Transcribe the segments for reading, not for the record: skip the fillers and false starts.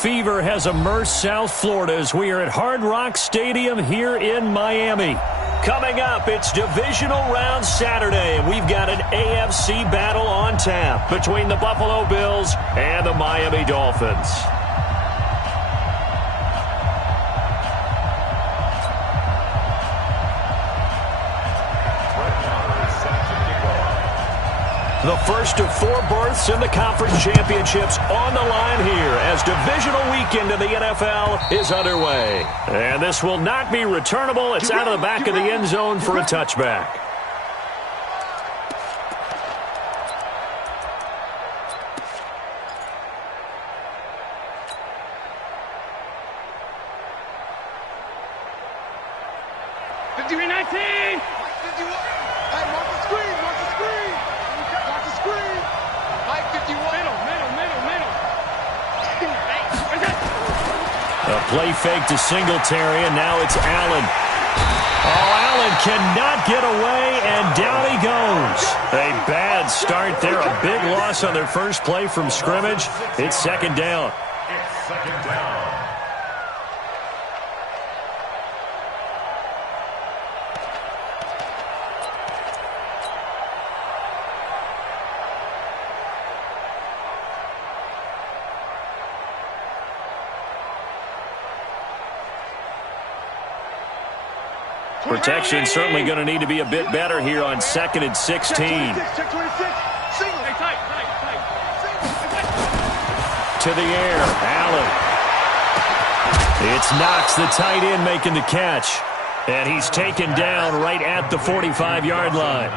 fever has immersed South Florida as we are at Hard Rock Stadium here in Miami. Coming up, it's divisional round Saturday, and we've got an AFC battle on tap between the Buffalo Bills and the Miami Dolphins. The first of 4 berths in the conference championships on the line here as divisional weekend in the NFL is underway. And this will not be returnable. It's out of the back of the end zone for a touchback. Play fake to Singletary, and now it's Allen. Oh, Allen cannot get away, and down he goes. A bad start there. A big loss on their first play from scrimmage. It's second down. Protection certainly going to need to be a bit better here on 2nd and 16. To the air, Allen. It's Knox, the tight end, making the catch. And he's taken down right at the 45-yard line.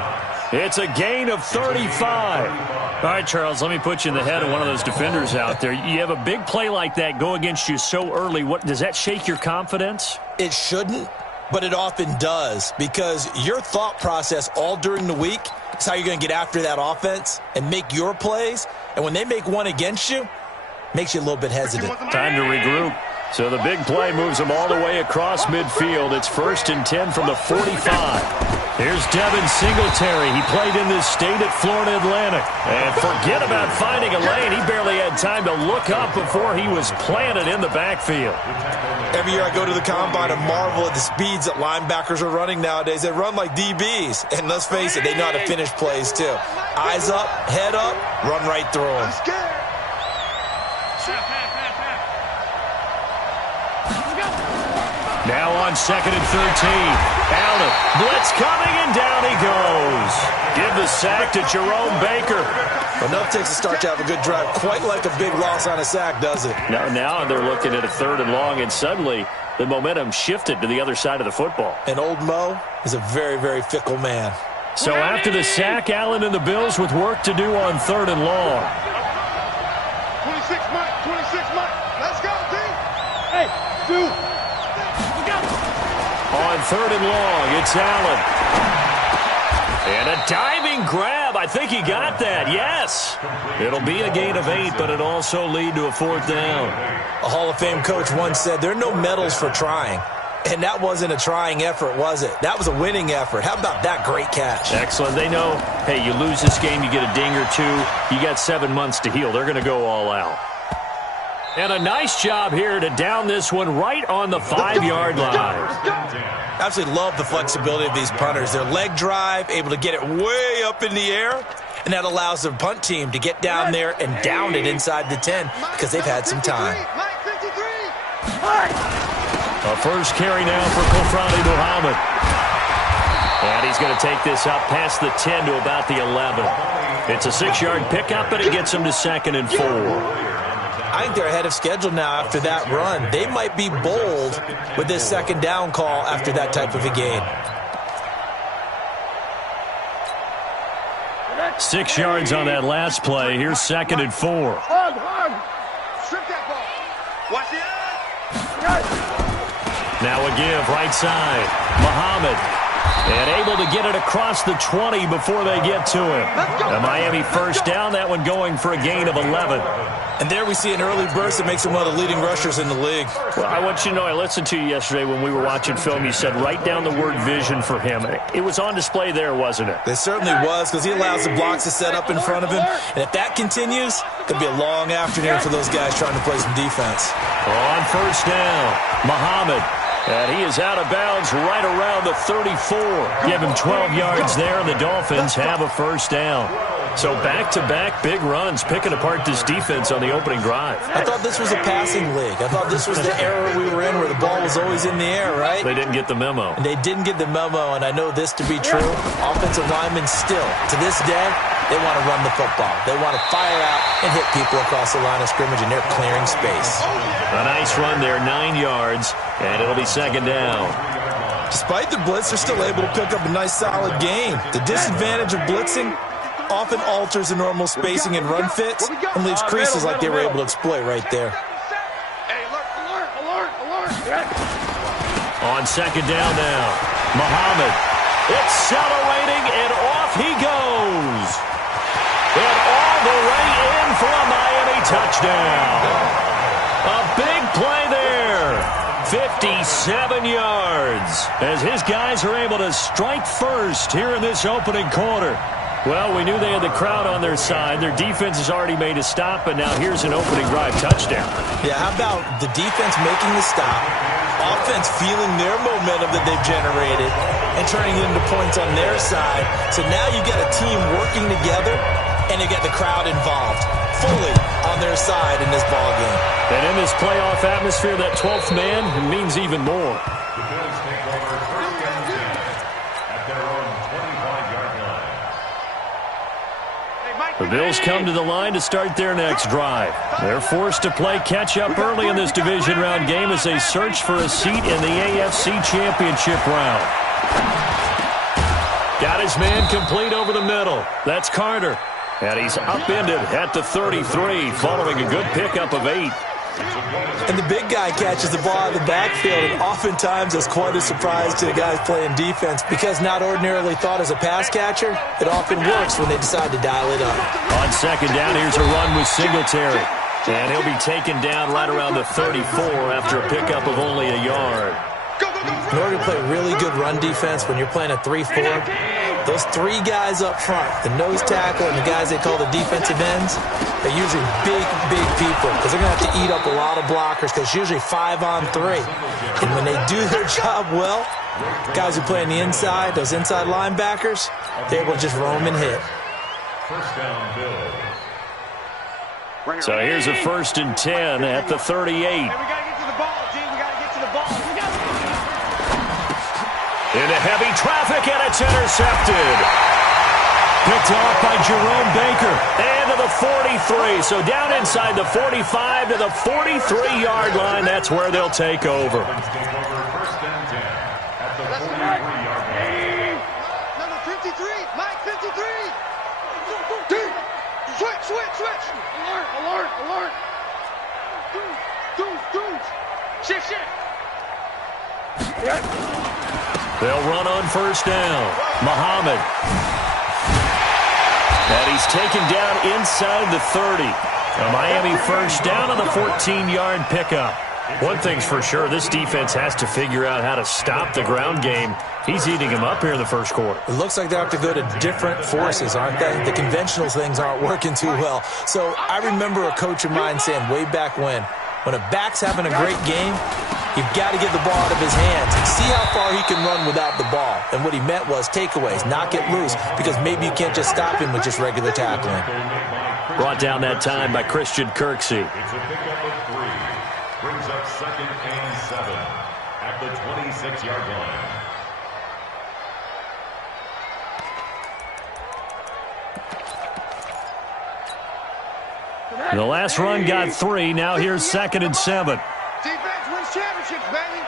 It's a gain of 35. All right, Charles, let me put you in the head of one of those defenders out there. You have a big play like that go against you so early. Does that shake your confidence? It shouldn't. But it often does, because your thought process all during the week is how you're going to get after that offense and make your plays. And when they make one against you, it makes you a little bit hesitant. Time to regroup. So the big play moves them all the way across midfield. It's 1st and 10 from the 45. Here's Devin Singletary. He played in this state at Florida Atlantic. And forget about finding a lane. He barely had time to look up before he was planted in the backfield. Every year I go to the combine and marvel at the speeds that linebackers are running nowadays. They run like DBs. And let's face it, they know how to finish plays too. Eyes up, head up, run right through them. Now on 2nd and 13. Allen, blitz coming, and down he goes. Give the sack to Jerome Baker. Enough takes a start to have a good drive. Quite like a big loss on a sack, does it? Now they're looking at a 3rd and long, and suddenly the momentum shifted to the other side of the football. And old Mo is a very, very fickle man. So after the sack, Allen and the Bills with work to do on 3rd and long. 26 Mike. Let's go, team. Hey, dude. On 3rd and long, it's Allen. And a diving grab. I think he got that. Yes. It'll be a gain of 8, but it also lead to a 4th down. A Hall of Fame coach once said, there are no medals for trying. And that wasn't a trying effort, was it? That was a winning effort. How about that great catch? Excellent. They know, hey, you lose this game, you get a ding or 2. You got 7 months to heal. They're going to go all out. And a nice job here to down this one right on the 5-yard line. Absolutely love the flexibility of these punters. Their leg drive, able to get it way up in the air, and that allows the punt team to get down there and down it inside the 10 because they've had some time. A first carry now for Kofrani Muhammad. And he's going to take this up past the 10 to about the 11. It's a 6-yard pickup, and it gets him to 2nd and 4. I think they're ahead of schedule now after that run. They might be bold with this 2nd down call after that type of a gain. 6 yards on that last play. Here's 2nd and 4. Strip that ball. Watch it. Now a give, right side. Muhammad. And able to get it across the 20 before they get to him. A Miami first down, that one going for a gain of 11. And there we see an early burst that makes him one of the leading rushers in the league. Well, I want you to know, I listened to you yesterday when we were watching film. You said write down the word vision for him. It was on display there, wasn't it? It certainly was, because he allows the blocks to set up in front of him. And if that continues, it could be a long afternoon for those guys trying to play some defense. On first down, Muhammad. And he is out of bounds right around the 34. Give him 12 yards there, and the Dolphins have a first down. So back-to-back big runs, picking apart this defense on the opening drive. I thought this was a passing league. I thought this was the era we were in where the ball was always in the air, right? They didn't get the memo. And they didn't get the memo, and I know this to be true. Offensive linemen still, to this day, they want to run the football. They want to fire out and hit people across the line of scrimmage, and they're clearing space. A nice run there, 9 yards, and it'll be second down. Despite the blitz, they're still able to pick up a nice, solid gain. The disadvantage of blitzing often alters the normal spacing and run fits and leaves creases like they were able to exploit right there. Hey, alert. On second down now, Muhammad accelerating, and off he goes. And all the way in for a Miami touchdown. A big play there. 57 yards as his guys are able to strike first here in this opening quarter. Well, we knew they had the crowd on their side. Their defense has already made a stop, and now here's an opening drive touchdown. Yeah, how about the defense making the stop, offense feeling their momentum that they've generated, and turning it into points on their side. So now you've got a team working together, and you get the crowd involved fully on their side in this ballgame. And in this playoff atmosphere, that 12th man means even more. The Bills come to the line to start their next drive. They're forced to play catch-up early in this division round game as they search for a seat in the AFC Championship round. Got his man complete over the middle. That's Carter. And he's upended at the 33 following a good pickup of 8. And the big guy catches the ball out of the backfield, and oftentimes it's quite a surprise to the guys playing defense because not ordinarily thought as a pass catcher, it often works when they decide to dial it up. On second down, here's a run with Singletary. And he'll be taken down right around the 34 after a pickup of only a yard. In order to play really good run defense when you're playing a 3-4, those 3 guys up front, the nose tackle and the guys they call the defensive ends, they're usually big people because they're going to have to eat up a lot of blockers because it's usually 5-on-3. And when they do their job well, guys who play on the inside, those inside linebackers, they're able to just roam and hit. So here's a 1st and 10 at the 38. Hey, we got to get to the ball, G. We got to get to the ball. Into heavy traffic, and it's intercepted. Picked off by Jerome Baker. And to the 43. So down inside the 45 to the 43-yard line. That's where they'll take over. Number 53, Mike 53. Switch. Alert. Dudes. Shift. They'll run on first down. Muhammad. And he's taken down inside the 30. A Miami first down on the 14-yard pickup. One thing's for sure, this defense has to figure out how to stop the ground game. He's eating him up here in the first quarter. It looks like they have to go to different forces, aren't they? The conventional things aren't working too well. So I remember a coach of mine saying way back when a back's having a great game, you've got to get the ball out of his hands and see how far he can run without the ball. And what he meant was takeaways, knock it loose, because maybe you can't just stop him with just regular tackling. Brought down that time by Christian Kirksey. It's a pickup of 3. Brings up 2nd and 7 at the 26-yard line. The last run got 3. Now here's 2nd and 7. Defense wins championships, baby.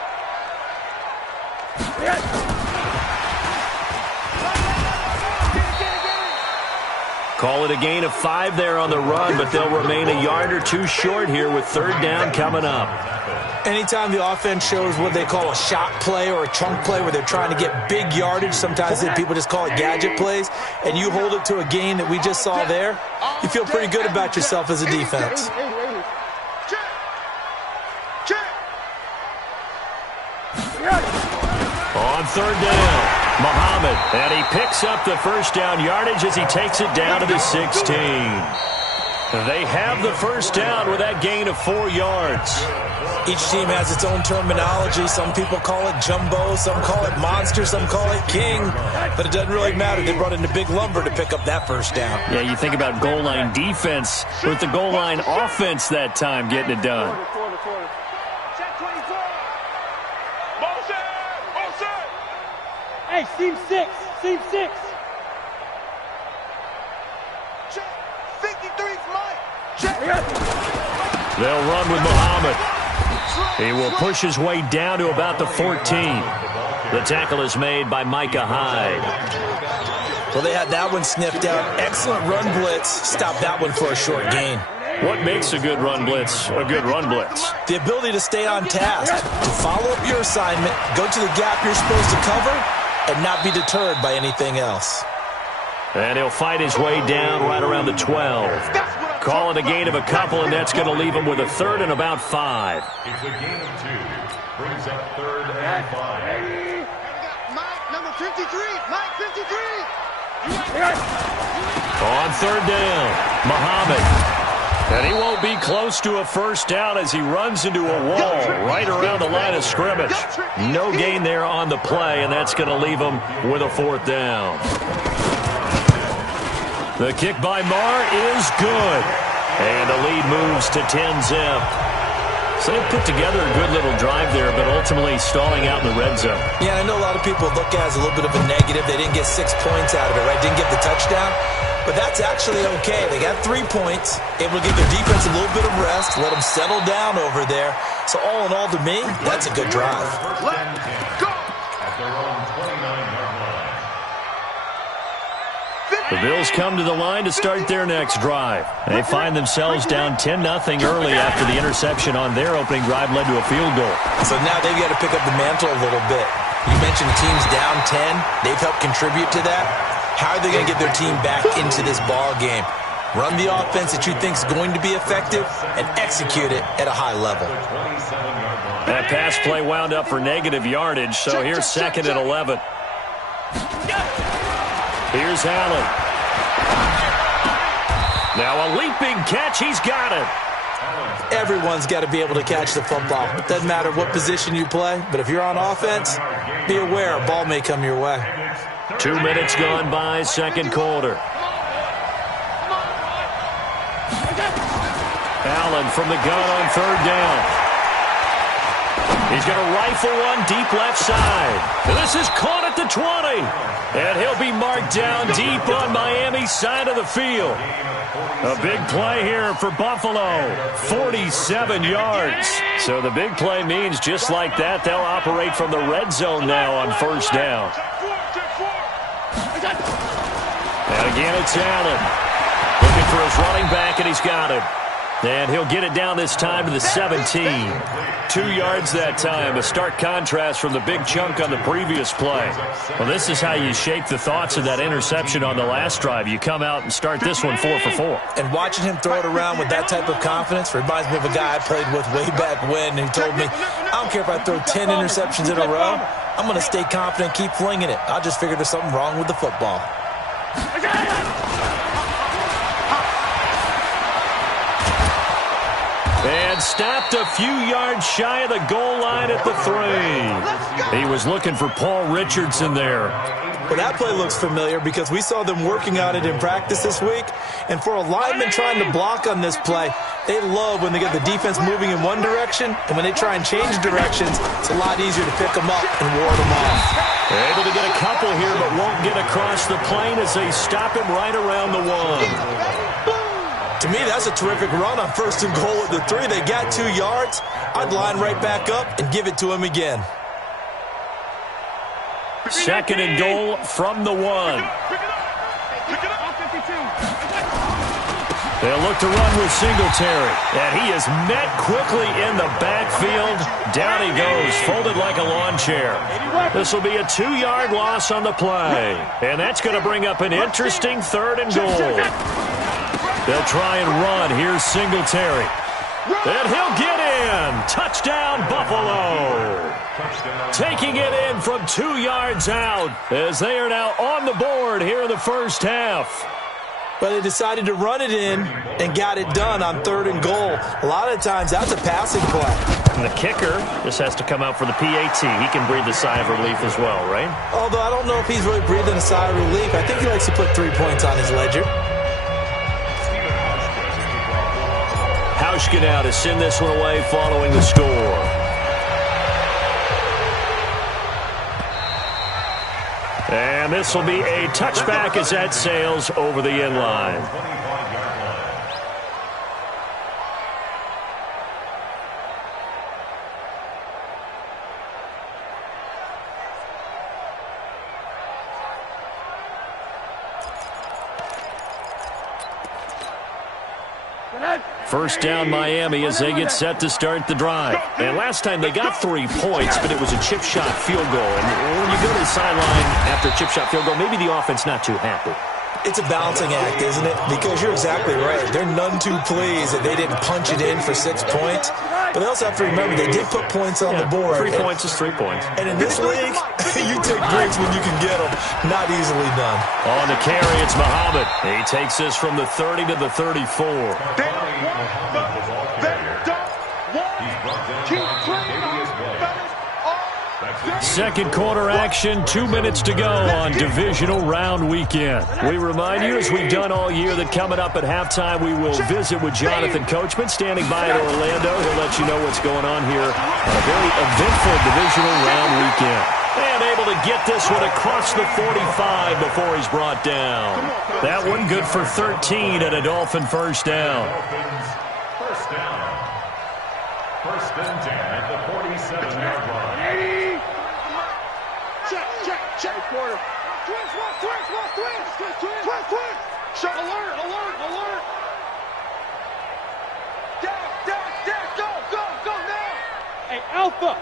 Call it a gain of 5 there on the run, but they'll remain a yard or 2 short here with 3rd down coming up. Anytime the offense shows what they call a shot play or a chunk play where they're trying to get big yardage, sometimes people just call it gadget plays, and you hold it to a gain that we just saw there, you feel pretty good about yourself as a defense. On third down, Muhammad, and he picks up the first down yardage as he takes it down to the 16. They have the first down with that gain of 4 yards. Each team has its own terminology. Some people call it jumbo, some call it monster, some call it king. But it doesn't really matter. They brought in the big lumber to pick up that first down. Yeah, you think about goal line defense with the goal line offense that time getting it done. Hey, seam 6. Seam 6. 53's Mike. Check. They'll run with Muhammad. He will push his way down to about the 14. The tackle is made by Micah Hyde. Well, they had that one sniffed out. Excellent run blitz. Stop that one for a short gain. What makes a good run blitz a good run blitz? The ability to stay on task, to follow up your assignment, go to the gap you're supposed to cover, and not be deterred by anything else. And he'll fight his way down right around the 12. Call it a gain of a couple, and that's going to leave him with a third and about 5. It's a gain of 2. Brings up third and 5. Mike, number 53. Mike, 53. On third down, Muhammad. And he won't be close to a first down as he runs into a wall right around the line of scrimmage. No gain there on the play, and that's going to leave him with a 4th down. The kick by Marr is good. And the lead moves to 10-zip. So they put together a good little drive there, but ultimately stalling out in the red zone. Yeah, I know a lot of people look at it as a little bit of a negative. They didn't get 6 points out of it, right? Didn't get the touchdown. But that's actually okay. They got 3 points, able to give their defense a little bit of rest, let them settle down over there. So all in all, to me, that's a good drive. Left, go! At their own 29-yard line. The Bills come to the line to start their next drive. They find themselves down 10-0 early after the interception on their opening drive led to a field goal. So now they've got to pick up the mantle a little bit. You mentioned the team's down 10. They've helped contribute to that. How are they going to get their team back into this ball game? Run the offense that you think is going to be effective and execute it at a high level. That pass play wound up for negative yardage, so here's 2nd and 11. Here's Allen. Now a leaping catch. He's got it. Everyone's got to be able to catch the football. It doesn't matter what position you play, but if you're on offense, be aware a ball may come your way. 2 minutes gone by, second quarter. Allen from the gun on third down. He's going to rifle one deep left side. This is caught at the 20. And he'll be marked down deep on Miami's side of the field. A big play here for Buffalo. 47 yards. So the big play means just like that, they'll operate from the red zone now on first down. And again, it's Allen. Looking for his running back, and he's got it. And he'll get it down this time to the 17. 2 yards that time. A stark contrast from the big chunk on the previous play. Well, this is how you shake the thoughts of that interception on the last drive. You come out and start this one 4 for 4. And watching him throw it around with that type of confidence reminds me of a guy I played with way back when who told me, I don't care if I throw 10 interceptions in a row. I'm going to stay confident, keep flinging it. I just figured there's something wrong with the football. And stopped a few yards shy of the goal line at the 3. He was looking for Paul Richardson there. Well, that play looks familiar because we saw them working on it in practice this week. And for a lineman trying to block on this play, they love when they get the defense moving in one direction. And when they try and change directions, it's a lot easier to pick them up and ward them off. They're able to get a couple here, but won't get across the plane as they stop him right around the 1. To me, that's a terrific run on 1st and goal at the 3. They got 2 yards. I'd line right back up and give it to him again. 2nd and goal from the 1. They'll look to run with Singletary. And he is met quickly in the backfield. Down he goes, folded like a lawn chair. This will be a 2-yard loss on the play. And that's going to bring up an interesting 3rd and goal. They'll try and run. Here's Singletary. And he'll get in. Touchdown, Buffalo. Taking it in from 2 yards out as they are now on the board here in the first half. But they decided to run it in and got it done on 3rd and goal. A lot of times that's a passing play. And the kicker just has to come out for the PAT. He can breathe a sigh of relief as well, right? Although I don't know if he's really breathing a sigh of relief. I think he likes to put 3 points on his ledger. Hauschka now to send this one away following the score. And this will be a touchback as that sails over the end line. First down Miami as they get set to start the drive. And last time they got 3 points, but it was a chip shot field goal. And when you go to the sideline after a chip shot field goal, maybe the offense not too happy. It's a balancing act, isn't it? Because you're exactly right. They're none too pleased that they didn't punch it in for 6 points. But they also have to remember they did put points on the board. 3 points is 3 points. And in this league, you take breaks when you can get them. Not easily done. On the carry, it's Muhammad. He takes this from the 30 to the 34. Second quarter action, 2 minutes to go on divisional round weekend. We remind you, as we've done all year, that coming up at halftime, we will visit with Jonathan Coachman, standing by in Orlando. He'll let you know what's going on here on a very eventful divisional round weekend. And able to get this one across the 45 before he's brought down. That one good for 13 and a Dolphin first down. First down. First and 10 at the 47-yard line. Check. Quarter. Twins. Shut. Alert. Dak, go now. Hey, Alpha.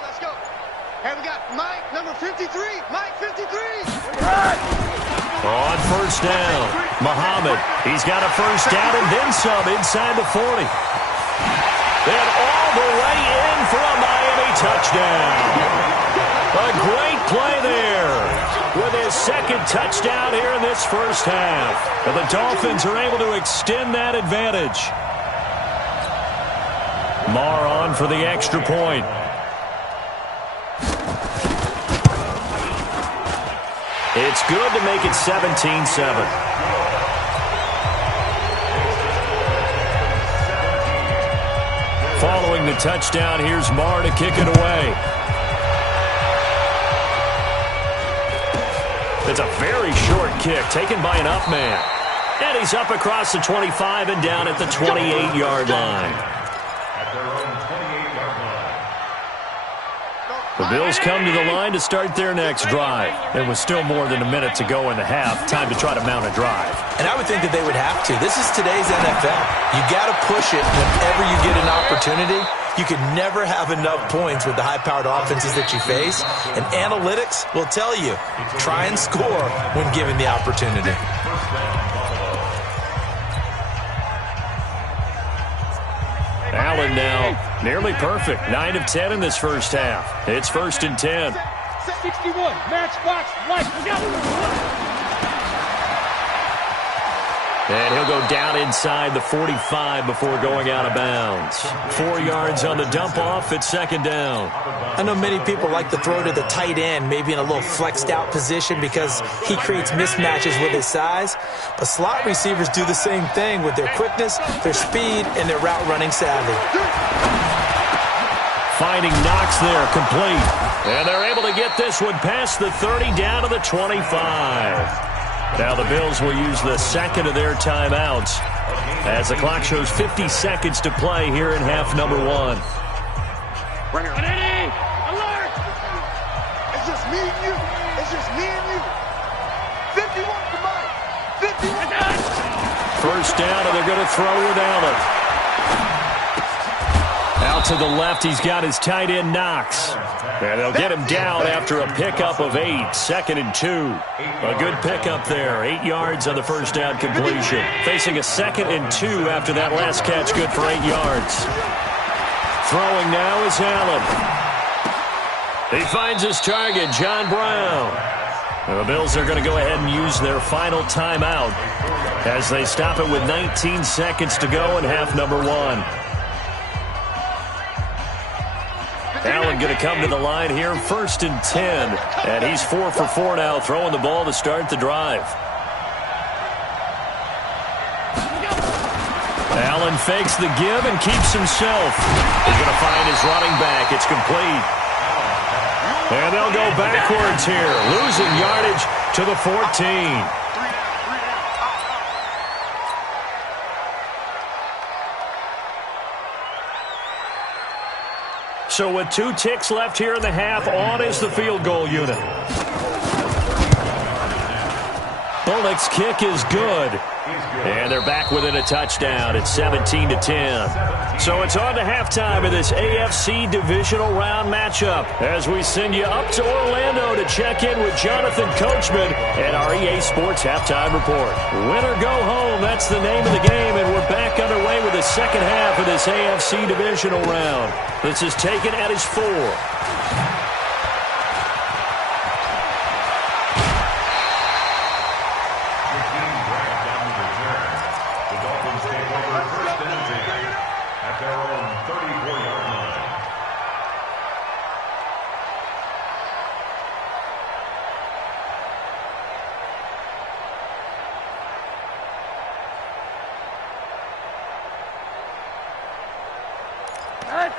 Let's go. Hey, we got Mike, number 53. Mike, 53. On first down, Muhammad. He's got a first down and then some inside the 40. And all the way in for a Miami touchdown. A great play there with his second touchdown here in this first half. And the Dolphins are able to extend that advantage. Marr on for the extra point. It's good to make it 17-7. Following the touchdown, here's Marr to kick it away. It's a very short kick taken by an up man. And he's up across the 25 and down at the 28-yard line. The Bills come to the line to start their next drive. And with still more than a minute to go in the half, time to try to mount a drive. And I would think that they would have to. This is today's NFL. You got to push it whenever you get an opportunity. You can never have enough points with the high-powered offenses that you face. And analytics will tell you, try and score when given the opportunity. Allen now nearly perfect. 9 of 10 in this first half. It's first and 10. 61, matchbox, right, we got it. And he'll go down inside the 45 before going out of bounds. 4 yards on the dump-off at second down. I know many people like to throw to the tight end, maybe in a little flexed-out position because he creates mismatches with his size. But slot receivers do the same thing with their quickness, their speed, and their route-running savvy. Finding Knox there, complete. And they're able to get this one past the 30 down to the 25. Now the Bills will use the second of their timeouts as the clock shows 50 seconds to play here in half number 1. Right here. Alert! It's just me and you. 51 for Mike. 51. First down, and they're going to throw with Allen. Out to the left, he's got his tight end Knox. And they'll get him down after a pickup of 8. Second and 2. A good pickup there. 8 yards on the first down completion. Facing a second and 2 after that last catch, good for 8 yards. Throwing now is Allen. He finds his target, John Brown. The Bills are going to go ahead and use their final timeout as they stop it with 19 seconds to go in half number 1. Allen going to come to the line here, 1st and 10. And he's 4 for 4 now, throwing the ball to start the drive. Allen fakes the give and keeps himself. He's going to find his running back. It's complete. And they'll go backwards here, losing yardage to the 14. So with 2 ticks left here in the half, on is the field goal unit. Bullock's kick is good. And they're back within a touchdown. It's 17-10. So it's on to halftime of this AFC divisional round matchup as we send you up to Orlando to check in with Jonathan Coachman and our EA Sports Halftime Report. Win or go home, that's the name of the game, and we're back underway with the second half of this AFC divisional round. This is taken at his 4.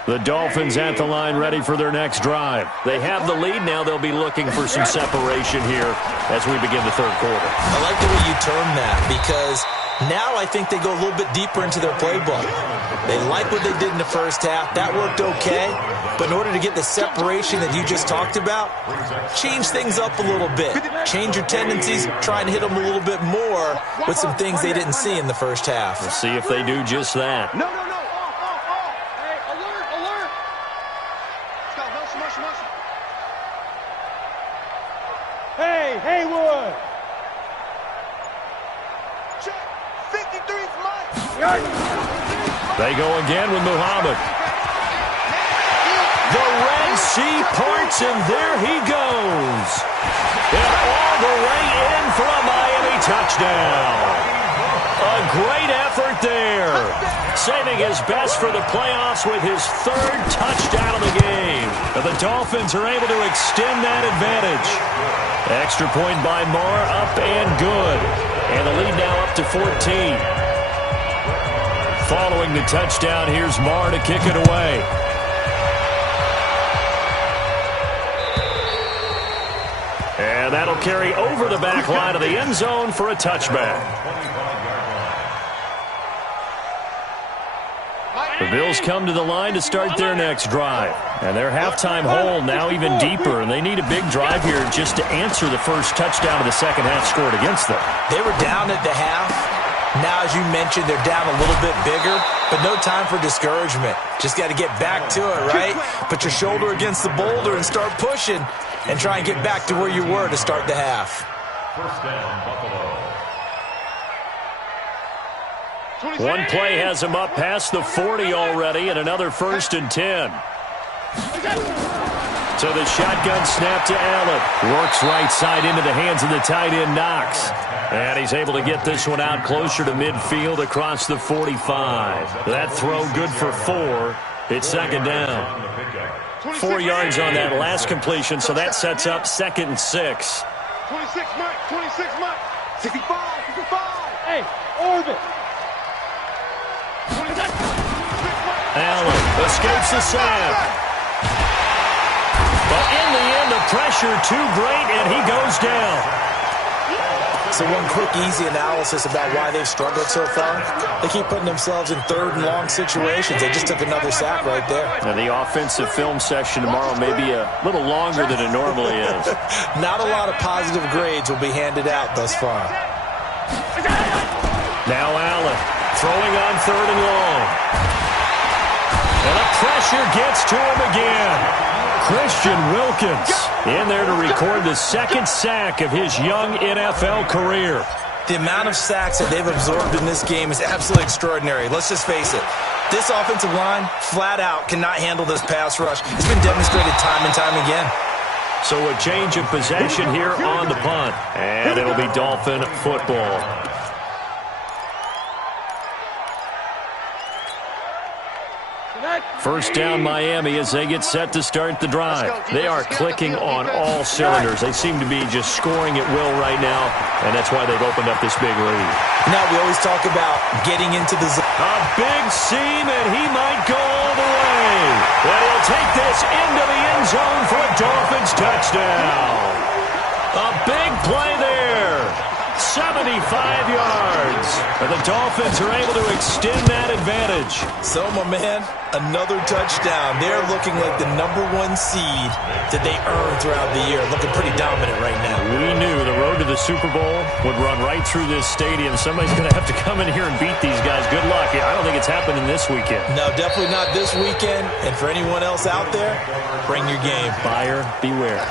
The Dolphins at the line ready for their next drive. They have the lead now. They'll be looking for some separation here as we begin the third quarter. I like the way you term that because now I think they go a little bit deeper into their playbook. They like what they did in the first half. That worked okay. But in order to get the separation that you just talked about, change things up a little bit. Change your tendencies, try and hit them a little bit more with some things they didn't see in the first half. We'll see if they do just that. No. Hey, alert. Stop, muscle. Hey, Haywood. Check. 53's Mike. They go again with Muhammad. The Red Sea parts, and there he goes. And all the way in for a Miami touchdown. A great effort there. Saving his best for the playoffs with his 3rd touchdown of the game. The Dolphins are able to extend that advantage. Extra point by Marr, up and good. And the lead now up to 14. Following the touchdown, here's Marr to kick it away. And that'll carry over the back line of the end zone for a touchback. The Bills come to the line to start their next drive. And their halftime hole now even deeper, and they need a big drive here just to answer the first touchdown of the second half scored against them. They were down at the half. Now, as you mentioned, they're down a little bit bigger, but no time for discouragement. Just got to get back to it, right? Put your shoulder against the boulder and start pushing and try and get back to where you were to start the half. First down, Buffalo. One play has him up past the 40 already, and another 1st and 10. So the shotgun snap to Allen. Works right side into the hands of the tight end, Knox. And he's able to get this one out closer to midfield across the 45. That throw good for 4. It's second down. 4 yards on that last completion, so that sets up 2nd and 6. 26 Mike. 65. Hey, orbit. Allen escapes the sack. But in the end, the pressure too great, and he goes down. So one quick, easy analysis about why they've struggled so far. They keep putting themselves in 3rd and long situations. They just took another sack right there. And the offensive film session tomorrow may be a little longer than it normally is. Not a lot of positive grades will be handed out thus far. Now Allen throwing on 3rd and long. And the pressure gets to him again. Christian Wilkins in there to record the 2nd sack of his young NFL career. The amount of sacks that they've absorbed in this game is absolutely extraordinary. Let's just face it. This offensive line, flat out, cannot handle this pass rush. It's been demonstrated time and time again. So a change of possession here on the punt. And it'll be Dolphin football. First down Miami as they get set to start the drive. They are clicking on all cylinders. They seem to be just scoring at will right now, and that's why they've opened up this big lead. Now we always talk about getting into the zone. A big seam, and he might go all the way. And he'll take this into the end zone for a Dolphins touchdown. A big play there. 75 yards. And the Dolphins are able to extend that advantage. So, my man, another touchdown. They're looking like the #1 seed that they earned throughout the year. Looking pretty dominant right now. We knew the road to the Super Bowl would run right through this stadium. Somebody's going to have to come in here and beat these guys. Good luck. I don't think it's happening this weekend. No, definitely not this weekend. And for anyone else out there, bring your game. Buyer beware.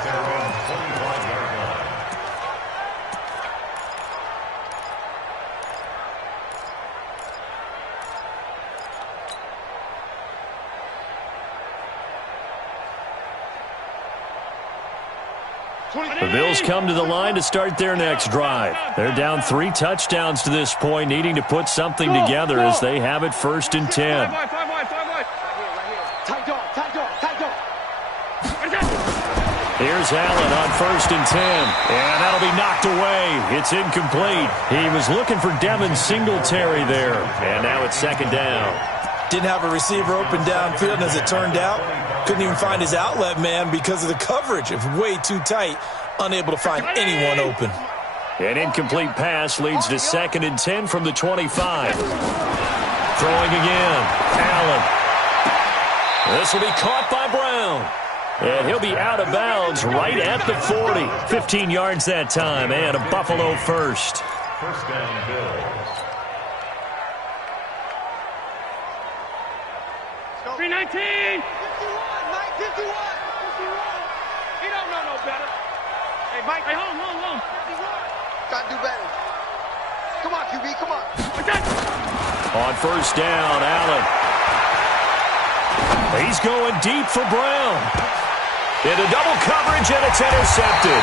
The Bills come to the line to start their next drive. They're down 3 touchdowns to this point, needing to put something together as they have it 1st and 10. Here's Allen on 1st and 10, and that'll be knocked away. It's incomplete. He was looking for Devin Singletary there, and now it's 2nd down. Didn't have a receiver open downfield, and as it turned out, couldn't even find his outlet man because of the coverage. It was way too tight, unable to find anyone open. An incomplete pass leads to 2nd and 10 from the 25. Throwing again. Allen. This will be caught by Brown. And he'll be out of bounds right at the 40. 15 yards that time, and a Buffalo first. First down, Bills. 319. 51. He don't know no better. Hey, Mike. Hey, home. Gotta do better. Come on, QB, come on. On 1st down, Allen. He's going deep for Brown. Into double coverage, and it's intercepted.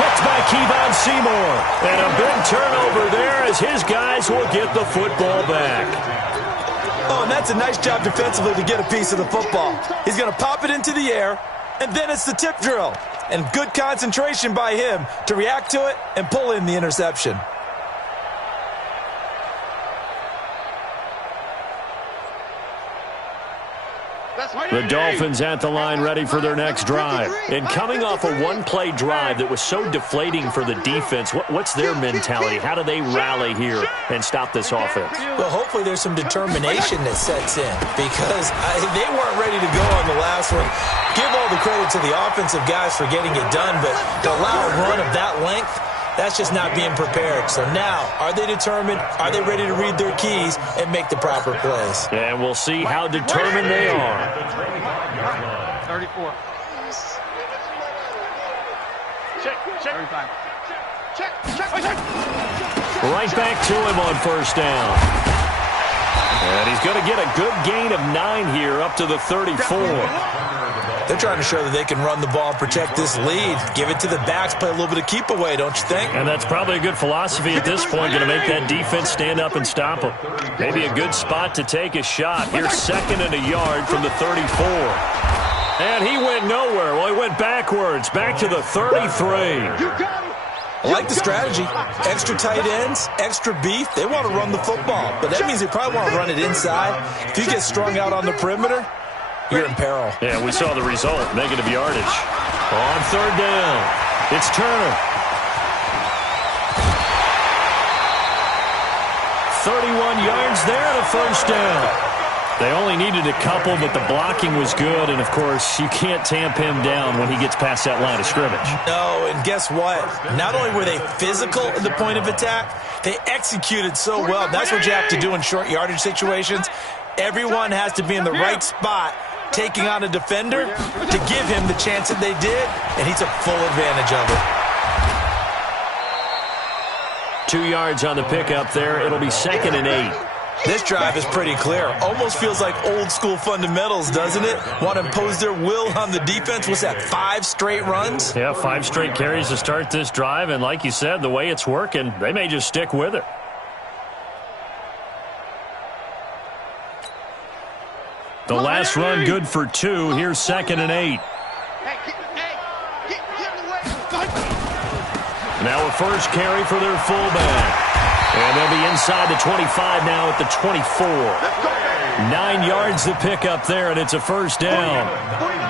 Picked by Kevon Seymour. And a big turnover there as his guys will get the football back. Oh, and that's a nice job defensively to get a piece of the football. He's going to pop it into the air, and then it's the tip drill. And good concentration by him to react to it and pull in the interception. The Dolphins at the line ready for their next drive. And coming off a one-play drive that was so deflating for the defense, what's their mentality? How do they rally here and stop this offense? Well, hopefully there's some determination that sets in because they weren't ready to go on the last one. Give all the credit to the offensive guys for getting it done, but to allow a run of that length, that's just not being prepared. So now, are they determined? Are they ready to read their keys and make the proper plays? And we'll see how determined they are. 34. Check. 35. Check. Right back to him on 1st down. And he's going to get a good gain of 9 here up to the 34. They're trying to show that they can run the ball and protect this lead. Give it to the backs, play a little bit of keep away, don't you think? And that's probably a good philosophy at this point, going to make that defense stand up and stop them. Maybe a good spot to take a shot. Here's 2nd and a yard from the 34. And he went nowhere. Well, he went backwards, back to the 33. I like the strategy. Extra tight ends, extra beef. They want to run the football, but that means they probably want to run it inside. If you get strung out on the perimeter, you're in peril. Yeah, we saw the result. Negative yardage. On 3rd down, it's Turner. 31 yards there and a 1st down. They only needed a couple, but the blocking was good. And, of course, you can't tamp him down when he gets past that line of scrimmage. No, and guess what? Not only were they physical at the point of attack, they executed so well. That's what you have to do in short yardage situations. Everyone has to be in the right spot taking on a defender to give him the chance that they did, and he took full advantage of it. 2 yards on the pickup there. It'll be 2nd and 8. This drive is pretty clear. Almost feels like old school fundamentals, doesn't it? Want to impose their will on the defense. What's that, 5 straight runs? Yeah, 5 straight carries to start this drive. And like you said, the way it's working, they may just stick with it. The last run good for 2. Here's 2nd and 8. Now a first carry for their fullback. And they'll be inside the 25 now at the 24. 9 yards to pick up there, and it's a first down.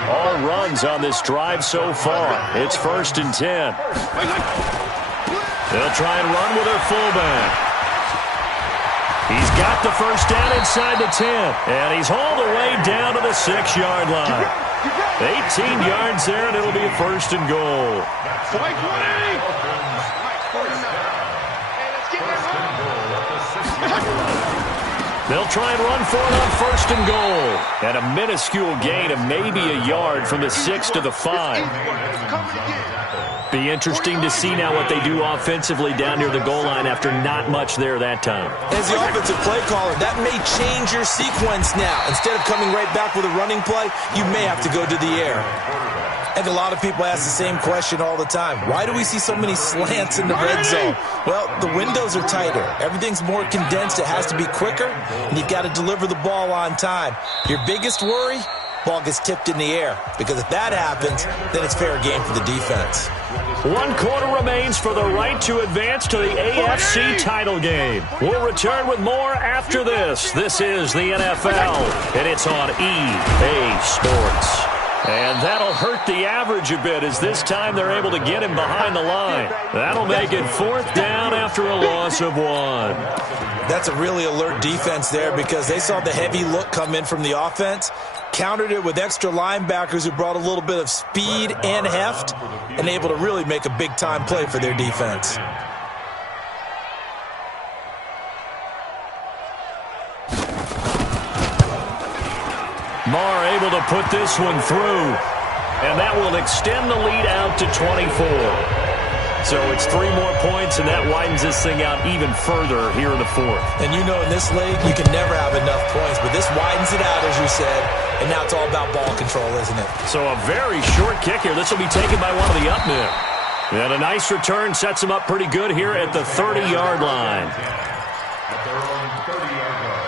All runs on this drive so far. It's 1st and 10. They'll try and run with their fullback. He's got the first down inside the 10, and he's hauled away down to the 6-yard line. 18 yards there, and it'll be a 1st and goal. They'll try and run for it on 1st and goal. And a minuscule gain of maybe a yard from the 6 to the 5. Be interesting to see now what they do offensively down near the goal line after not much there that time. As the offensive play caller, that may change your sequence now. Instead of coming right back with a running play, you may have to go to the air. I think a lot of people ask the same question all the time. Why do we see so many slants in the red zone? Well, the windows are tighter. Everything's more condensed. It has to be quicker, and you've got to deliver the ball on time. Your biggest worry? Ball gets tipped in the air. Because if that happens, then it's fair game for the defense. 1 quarter remains for the right to advance to the AFC title game. We'll return with more after this. This is the NFL, and it's on EA Sports. And that'll hurt the average a bit as this time they're able to get him behind the line. That'll make it 4th down after a loss of 1. That's a really alert defense there because they saw the heavy look come in from the offense, countered it with extra linebackers who brought a little bit of speed and heft, and able to really make a big-time play for their defense. Marr able to put this one through, and that will extend the lead out to 24. So it's 3 more points, and that widens this thing out even further here in the 4th. And you know in this league, you can never have enough points, but this widens it out, as you said, and now it's all about ball control, isn't it? So a very short kick here. This will be taken by one of the up men. And a nice return sets him up pretty good here at the 30-yard line. At their own 30-yard line.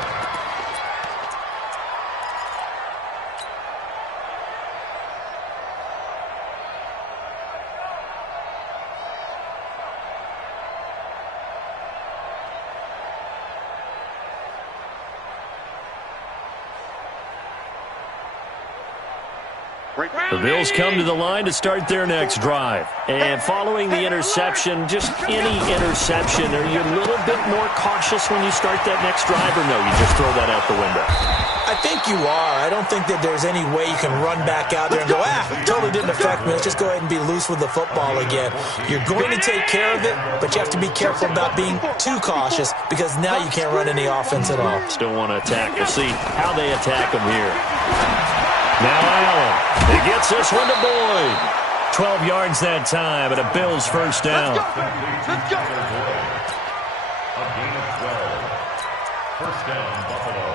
The Bills come to the line to start their next drive. And following the interception, just any interception, are you a little bit more cautious when you start that next drive, or no, you just throw that out the window? I think you are. I don't think that there's any way you can run back out there and go, totally didn't affect me. Let's just go ahead and be loose with the football again. You're going to take care of it, but you have to be careful about being too cautious because now you can't run any offense at all. Still want to attack. We'll see how they attack them here. Now Allen. He gets this one to Boyd. 12 yards that time, and a Bills first down. Let's go. A gain of 12. First down, Buffalo.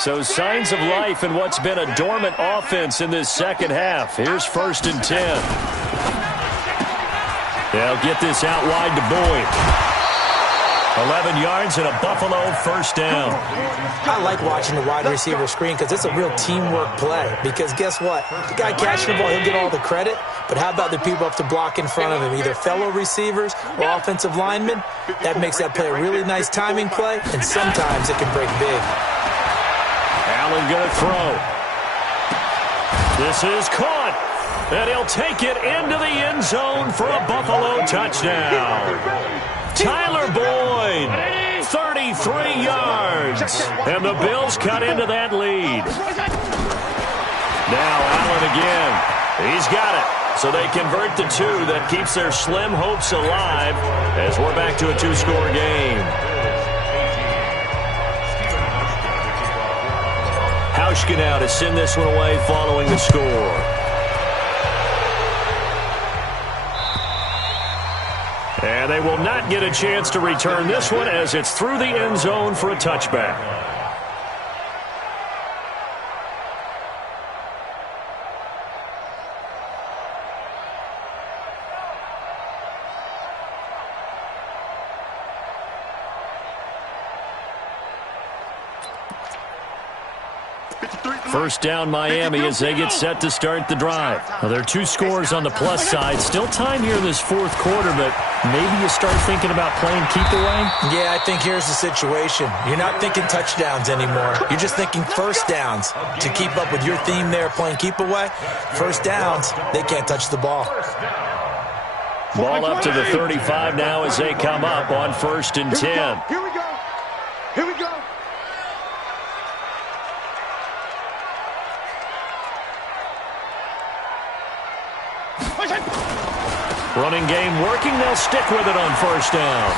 So signs of life in what's been a dormant offense in this second half. Here's 1st and 10. They'll get this out wide to Boyd. 11 yards and a Buffalo first down. I like watching the wide receiver screen because it's a real teamwork play. Because guess what? The guy catching the ball, he'll get all the credit. But how about the people up to block in front of him? Either fellow receivers or offensive linemen. That makes that play a really nice timing play. And sometimes it can break big. Allen going to throw. This is caught. And he'll take it into the end zone for a Buffalo touchdown. Tyler Boyd, 33 yards. And the Bills cut into that lead. Now Allen again. He's got it. So they convert the 2. That keeps their slim hopes alive as we're back to a 2-score game. Hauschka now to send this one away following the score. And And they will not get a chance to return this one as it's through the end zone for a touchback. First down Miami as they get set to start the drive. Well, there are 2 scores on the plus side. Still time here in this fourth quarter, but maybe you start thinking about playing keep away? Yeah, I think here's the situation. You're not thinking touchdowns anymore. You're just thinking first downs. To keep up with your theme there, playing keep away, first downs, they can't touch the ball. Ball up to the 35 now as they come up on 1st and 10. Here we go. Here we go. Running game working. They'll stick with it on 1st down.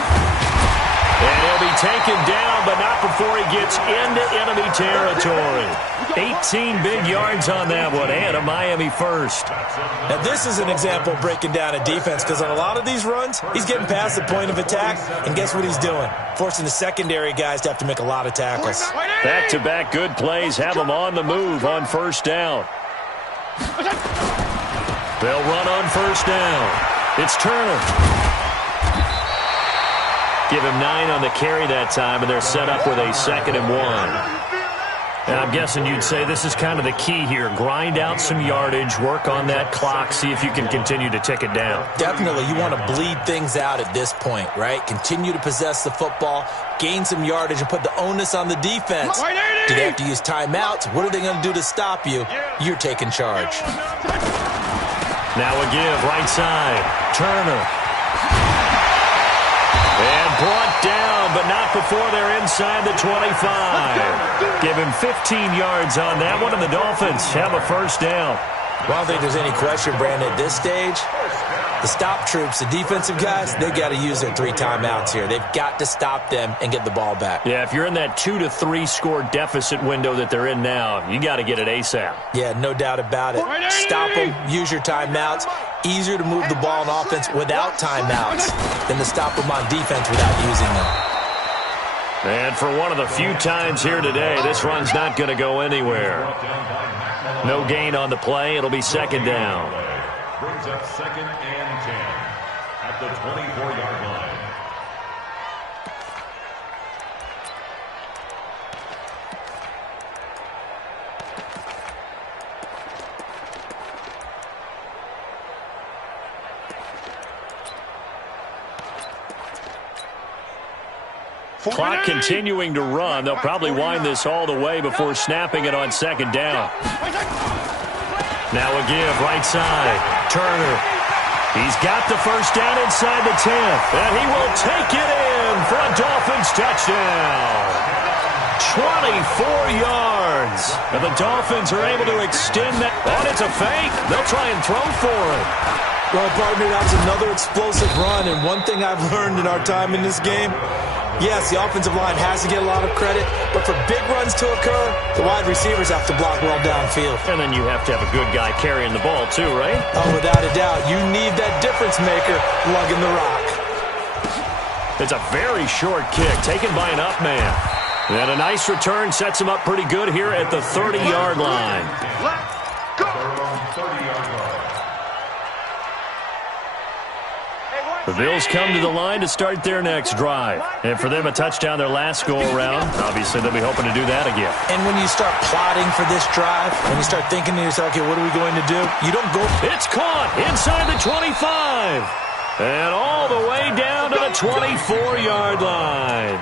And he'll be taken down, but not before he gets into enemy territory. 18 big yards on that one, and a Miami first. Now, this is an example of breaking down a defense, because on a lot of these runs, he's getting past the point of attack, and guess what he's doing? Forcing the secondary guys to have to make a lot of tackles. Back-to-back good plays have them on the move on 1st down. They'll run on 1st down. It's Turner. Give him 9 on the carry that time, and they're set up with a 2nd and 1. And I'm guessing you'd say this is kind of the key here. Grind out some yardage, work on that clock, see if you can continue to tick it down. Definitely. You want to bleed things out at this point, right? Continue to possess the football, gain some yardage, and put the onus on the defense. Do they have to use timeouts? What are they going to do to stop you? You're taking charge. Now a give, right side. Turner. And brought down, but not before they're inside the 25. Give him 15 yards on that one, and the Dolphins have a 1st down. Well, I don't think there's any question, Brandon, at this stage. The stop troops, the defensive guys, they've got to use their 3 timeouts here. They've got to stop them and get the ball back. Yeah, if you're in that 2 to 3 score deficit window that they're in now, you got to get it ASAP. Yeah, no doubt about it. Stop them, use your timeouts. Easier to move the ball on offense without timeouts than to stop them on defense without using them. And for one of the few times here today, this run's not going to go anywhere. No gain on the play. It'll be 2nd down. Brings up 2nd and 10 at the 24-yard line. Clock continuing to run. They'll probably wind this all the way before snapping it on 2nd down. Now a give, right side. Turner. He's got the 1st down inside the 10th. And he will take it in for a Dolphins touchdown. 24 yards. And the Dolphins are able to extend that. Oh, it's a fake. They'll try and throw for it. Well, partner, that was another explosive run. And one thing I've learned in our time in this game, yes, the offensive line has to get a lot of credit, but for big runs to occur, the wide receivers have to block well downfield. And then you have to have a good guy carrying the ball too, right? Oh, without a doubt. You need that difference maker lugging the rock. It's a very short kick taken by an up man. And a nice return sets him up pretty good here at the 30-yard line. Let's go. 30-yard line. The Bills come to the line to start their next drive. And for them, a touchdown their last go-around. Obviously, they'll be hoping to do that again. And when you start plotting for this drive, when you start thinking to yourself, okay, what are we going to do? You don't go. It's caught inside the 25. And all the way down to the 24-yard line.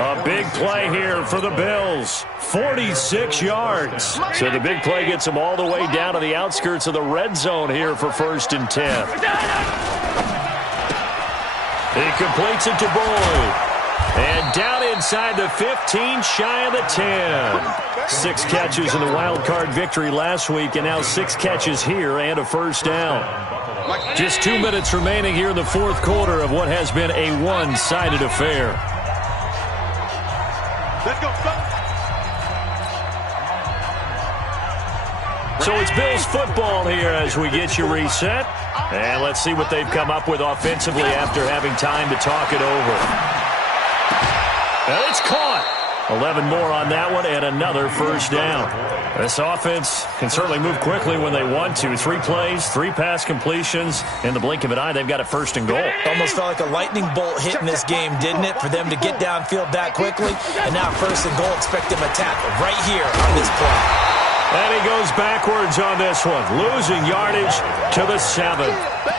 A big play here for the Bills. 46 yards. So the big play gets them all the way down to the outskirts of the red zone here for 1st and 10. He completes it to Boyd. And down inside the 15, shy of the 10. 6 catches in the wild card victory last week, and now 6 catches here and a 1st down. Just 2 minutes remaining here in the fourth quarter of what has been a one-sided affair. Let's go. So it's Bills football here as we get you reset. And let's see what they've come up with offensively after having time to talk it over. And it's caught. 11 more on that one and another first down. This offense can certainly move quickly when they want to. 3 plays, 3 pass completions. In the blink of an eye, they've got a first and goal. Almost felt like a lightning bolt hit in this game, didn't it? For them to get downfield that quickly. And now first and goal, expect them to tackle right here on this play. And he goes backwards on this one, losing yardage to the 7.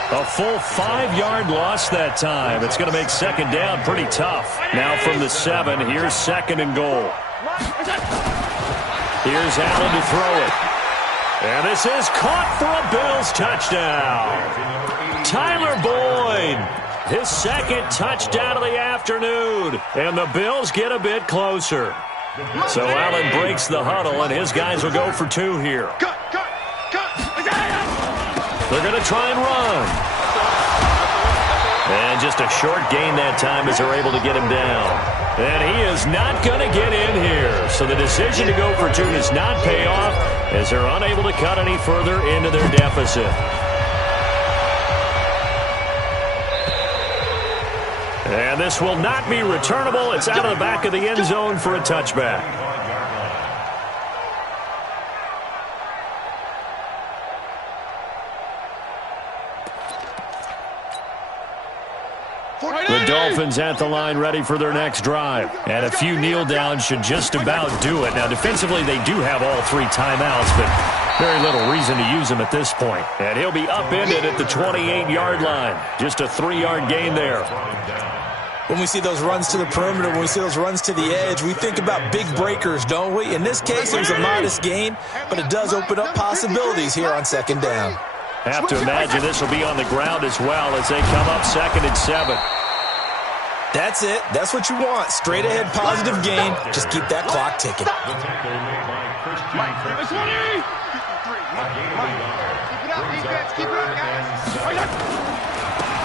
A full 5-yard loss that time. It's going to make second down pretty tough. Now from the 7, here's second and goal. Here's Allen to throw it. And this is caught for a Bills touchdown. Tyler Boyd, his second touchdown of the afternoon. And the Bills get a bit closer. So Allen breaks the huddle, and his guys will go for 2 here. They're going to try and run. And just a short gain that time as they're able to get him down. And he is not going to get in here. So the decision to go for 2 does not pay off as they're unable to cut any further into their deficit. And this will not be returnable. It's out of the back of the end zone for a touchback. The Dolphins at the line ready for their next drive. And a few kneel downs should just about do it. Now, defensively, they do have all 3 timeouts, but very little reason to use them at this point. And he'll be upended at the 28-yard line. Just a 3-yard gain there. When we see those runs to the perimeter, when we see those runs to the edge, we think about big breakers, don't we? In this case, it was a modest gain, but it does open up possibilities here on second down. Have to imagine this will be on the ground as well as they come up second and 7. That's it. That's what you want. Straight ahead, positive gain. Just keep that clock ticking.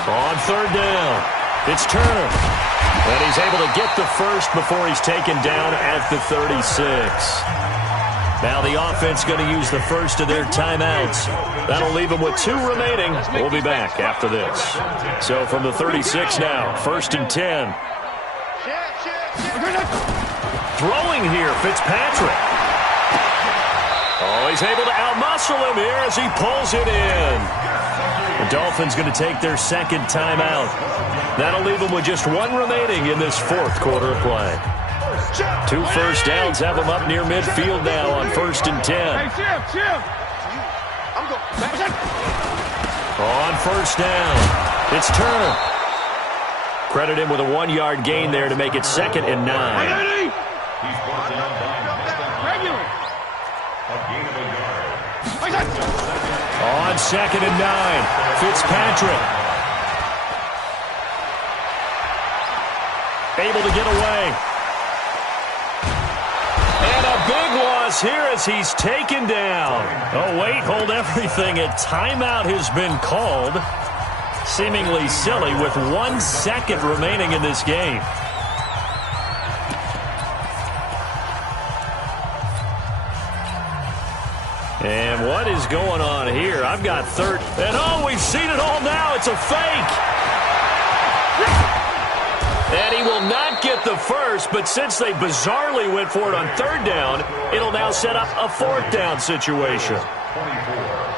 On third down, it's Turner. And he's able to get the first before he's taken down at the 36. Now the offense going to use the first of their timeouts. That'll leave them with 2 remaining. We'll be back after this. So from the 36 now, first and 10. Throwing here, Fitzpatrick. Oh, he's able to outmuscle him here as he pulls it in. The Dolphins going to take their second timeout. That'll leave them with just 1 remaining in this 4th quarter of play. 2 first downs have them up near midfield now on first and 10. On first down, it's Turner. Credit him with a 1-yard gain there to make it second and 9. On second and 9, Fitzpatrick. Able to get away. And a big loss here as he's taken down. Oh, wait, hold everything. A timeout has been called. Seemingly silly with 1 second remaining in this game. And what is going on here? I've got third. And oh, we've seen it all now. It's a fake. And he will not get the first, but since they bizarrely went for it on third down, it'll now set up a 4th down situation. 24.